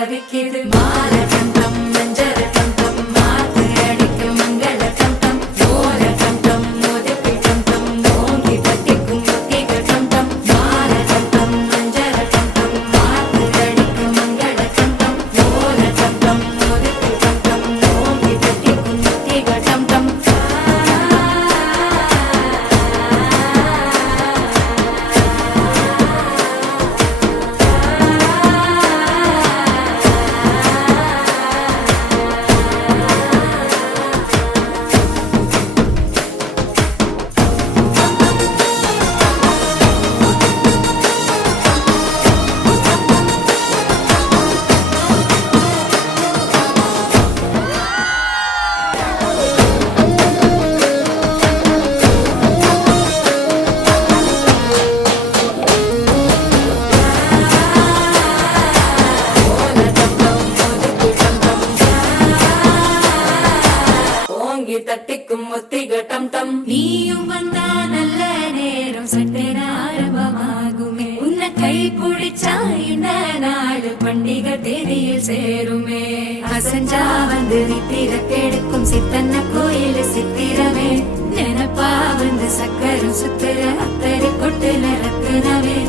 தவிக்குது மாற டம் டம் மஞ்சர டம் டம் மாத்து அடிக்க மங்கள டம் டம் ஓர டம் டம் மோதிப்பி டம் டம் ஓங்கி தட்டிக்கும் முத்திக டம் டம் மாற டம் டம் மஞ்சர டம் டம் மாத்து அடிக்க மங்கள டம் டம் ஓர டம் டம் மோதிப்பி டம் டம் ஓங்கி தட்டிக்கும் முத்திக டம் டம் தட்டிக்கும் முத்திக டம் டம் நீயும் வந்தா நல்ல நேரம் சட்டென ஆரம்பமாகுமே உன்னை கை பிடிச்சா இந்த நாடு பண்டிகை தேதியில் சேருமே அசஞ்சா வந்து நித்திர கெடுக்கும் சித்தன்ன கோயில் சித்திரமே நினப்பா வந்து சக்கரம் சுத்துற அத்தரை கொட்டுல ரத்தினவே